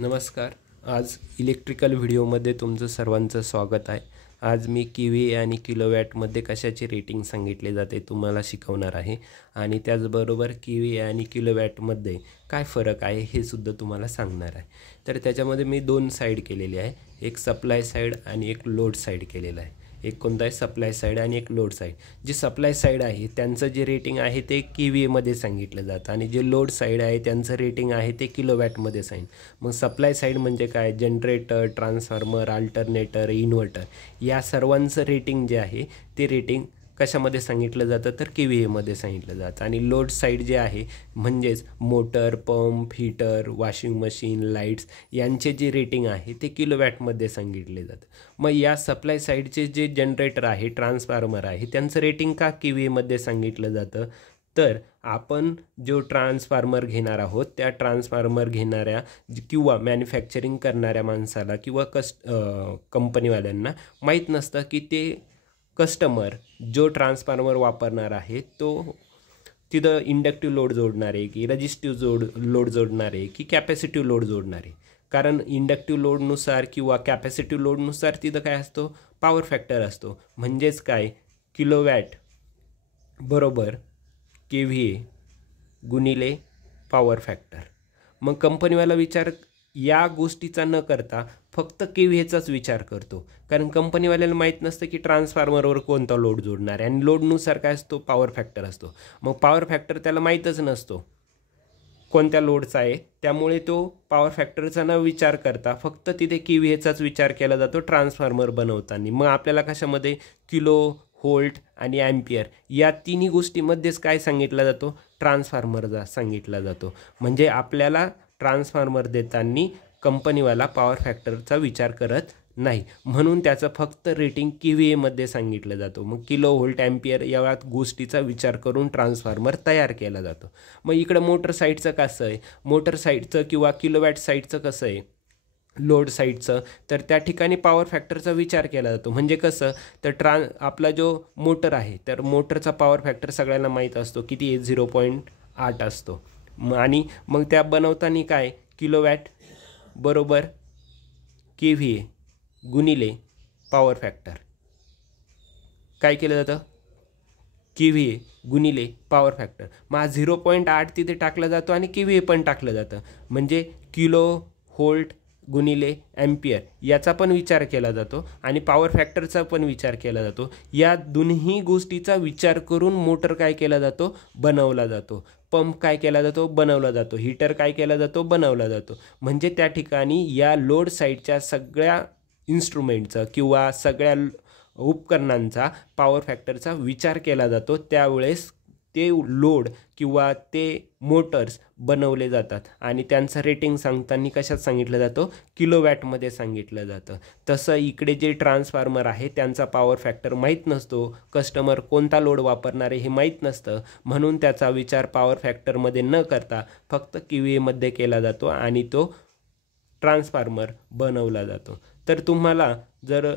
नमस्कार. आज इलेक्ट्रिकल व्हिडिओमध्ये तुमचं सर्वांचं स्वागत आहे. आज मी KVA आणि किलोवॅटमध्ये कशाची रेटिंग सांगितले जाते तुम्हाला शिकवणार आहे आणि त्याचबरोबर KVA आणि किलोवॅटमध्ये काय फरक आहे हे सुद्धा तुम्हाला सांगणार आहे. तर त्याच्यामध्ये मी दोन साईड केलेली आहे, एक सप्लाय साईड आणि एक लोड साईड केलेला आहे. एक कोणता आहे सप्लाय साईड आणि एक लोड साईड. जे सप्लाय साईड आहे त्यांचं जे रेटिंग आहे ते KVA मध्ये सांगितलं जातं आणि जे लोड साईड आहे त्यांचं रेटिंग आहे ते किलोवॅटमध्ये सांगितलं. मग सप्लाय साईड म्हणजे काय, जनरेटर, ट्रान्सफॉर्मर, अल्टरनेटर, इन्व्हर्टर या सर्वांचं रेटिंग जे आहे ते रेटिंग कशामध्ये सांगितलं जातं तर KVA मध्ये सांगितलं जातं. आणि लोड साईड जे आहे म्हणजेच motor, pump, heater, washing machine, lights यांचे जे रेटिंग आहे ते किलोवॅटमध्ये सांगितले जातं. मग या सप्लाय साईडचे जे जनरेटर आहे, ट्रान्सफॉर्मर आहे त्यांचं रेटिंग का KVA मध्ये सांगितलं जातं तर आपण जो ट्रान्सफॉर्मर घेणार आहोत त्या ट्रान्सफॉर्मर घेणाऱ्या किंवा मॅन्युफॅक्चरिंग करणाऱ्या माणसाला किंवा कंपनीवाल्यांना माहीत नसतं की ते कस्टमर जो ट्रान्सफॉर्मर वापरणार आहे तो तिथं इंडक्टिव्ह लोड जोडणार आहे की रजिस्टिव्ह लोड जोडणार आहे की कॅपॅसिटिव्ह लोड जोडणार आहे. कारण इंडक्टिव्ह लोडनुसार किंवा कॅपॅसिटिव्ह लोडनुसार तिथं काय असतो, पॉवर फॅक्टर असतो. म्हणजेच काय, किलोवॅट बरोबर KVA गुणिले पॉवर फॅक्टर. मग कंपनीवाला विचार या गोष्टीचा न करता फक्त KVAचाच विचार करतो, कारण कंपनीवाल्याला माहीत नसतं की ट्रान्सफॉर्मरवर कोणता लोड जोडणार आहे आणि लोडनुसार काय असतो, पॉवर फॅक्टर असतो. मग पॉवर फॅक्टर त्याला माहीतच नसतो कोणत्या लोडचा आहे, त्यामुळे तो पॉवर फॅक्टरचा न विचार करता फक्त तिथे KVAचाच विचार केला जातो ट्रान्सफॉर्मर बनवताना. मग आपल्याला कशामध्ये किलो, व्होल्ट आणि ॲम्पियर या तिन्ही गोष्टीमध्येच काय सांगितला जातो, ट्रान्सफॉर्मरचा सांगितला जातो. म्हणजे आपल्याला ट्रान्सफॉर्मर देताना कंपनीवाला पॉवर फॅक्टरचा विचार करत नाही, म्हणून त्याचं फक्त रेटिंग KVA मध्ये सांगितलं जातं. मग किलो, व्होल्ट, ॲम्पियर या गोष्टीचा विचार करून ट्रान्सफॉर्मर तयार केला जातो. मग इकडं मोटर साईडचं कसं आहे, मोटर साईडचं किंवा किलोवॅट साईडचं कसं आहे, लोड साईडचं, तर त्या ठिकाणी पॉवर फॅक्टरचा विचार केला जातो. म्हणजे कसं तर आपला जो मोटर आहे तर मोटरचा पॉवर फॅक्टर सगळ्यांना माहीत असतो किती आहे, 0.8 असतो. आणि मग त्या बनवताना काय, किलोवॅट बरोबर KVA गुणिले पॉवर फॅक्टर काय केलं जातं, KVA गुणिले पॉवर फॅक्टर. मग 0.8 तिथे टाकला जातो आणि KVA पण टाकलं जातं. म्हणजे किलो, व्होल्ट गुणिले ॲम्पियर याचा पण विचार केला जातो आणि पॉवर फॅक्टरचा पण विचार केला जातो. या दोन्ही गोष्टीचा विचार करून मोटर काय केला जातो, बनवला जातो. पंप काय केला जातो, बनवला जातो. हीटर काय केला जातो, बनवला जातो. म्हणजे त्या ठिकाणी या लोड साईडच्या सगळ्या इन्स्ट्रुमेंटचं किंवा सगळ्या उपकरणांचा पॉवर फॅक्टरचा विचार केला जातो. त्यावेळेस ते लोड किंवा ते मोटर्स बनवले जातात आणि त्यांचं रेटिंग सांगताना कशात सांगितलं जातं, किलोवॅटमध्ये सांगितलं जातं. तसं इकडे जे ट्रान्सफॉर्मर आहे त्यांचा पॉवर फॅक्टर माहीत नसतो, कस्टमर कोणता लोड वापरणार आहे हे माहीत नसतं, म्हणून त्याचा विचार पॉवर फॅक्टरमध्ये न करता फक्त KVA मध्ये केला जातो आणि तो ट्रान्सफॉर्मर बनवला जातो. तर तुम्हाला जर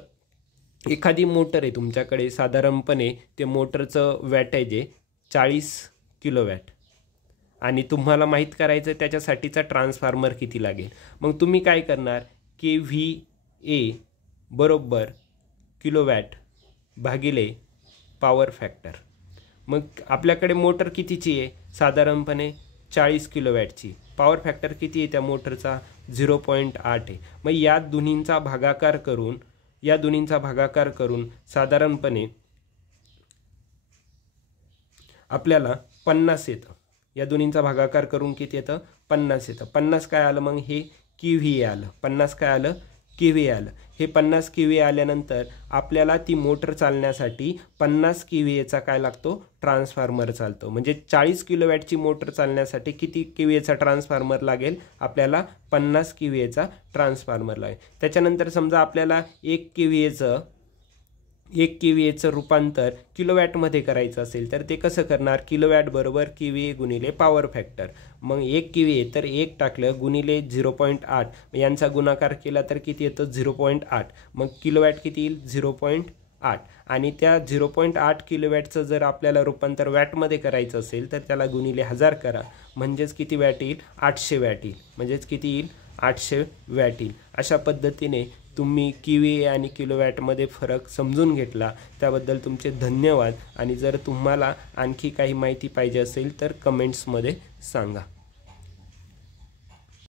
एखादी मोटर आहे तुमच्याकडे, साधारणपणे ते मोटरचं वॅटेज आहे 40 किलोवॅट आणि तुम्हाला माहीत करायचं त्याच्यासाठीचा ट्रान्सफॉर्मर किती लागेल. मग तुम्ही काय करणार, KVA बरोबर किलोवॅट भागिले पॉवर फॅक्टर. मग आपल्याकडे मोटर कितीची आहे, साधारणपणे 40 किलोवॅटची. पॉवर फॅक्टर किती आहे त्या मोटरचा, 0.8 आहे. मग या दोन्हींचा भागाकार करून साधारणपणे आपल्याला 50 येतं. या दोन्हींचा भागाकार करून किती येतं, 50 येतं. 50 काय आलं, मग हे KVA आलं. 50 काय आलं, KVA आलं. हे 50 KVA आल्यानंतर आपल्याला ती मोटर चालण्यासाठी 50 KVAचा काय लागतो, ट्रान्सफॉर्मर चालतो. म्हणजे 40 किलोवॅटची मोटर चालण्यासाठी किती KVAचा ट्रान्सफॉर्मर लागेल, आपल्याला 50 KVAचा ट्रान्सफॉर्मर लागेल. त्याच्यानंतर समजा आपल्याला 1 KVAचं रूपांतर किलोवॅटमध्ये करायचं असेल तर ते कसं करणार, किलोवॅट बरोबर KVA गुणिले पॉवर फॅक्टर. मग 1 KVA तर 1 टाकलं गुणिले 0.8 यांचा गुणाकार केला तर किती येतं, 0.8. मग किलोवॅट किती येईल, 0.8. आणि त्या 0.8 किलोवॅटचं जर आपल्याला रूपांतर वॅटमध्ये करायचं असेल तर त्याला गुणिले 1000 करा, म्हणजेच किती वॅट येईल, 800 वॅट येईल. म्हणजेच किती येईल, 800 वॅट येईल. अशा पद्धतीने तुम्ही KVA आणि किलोवॅटमध्ये फरक समजून घेतला, त्याबद्दल तुमचे धन्यवाद. आणि जर तुम्हाला आणखी काही माहिती पाहिजे असेल तर कमेंट्समध्ये सांगा.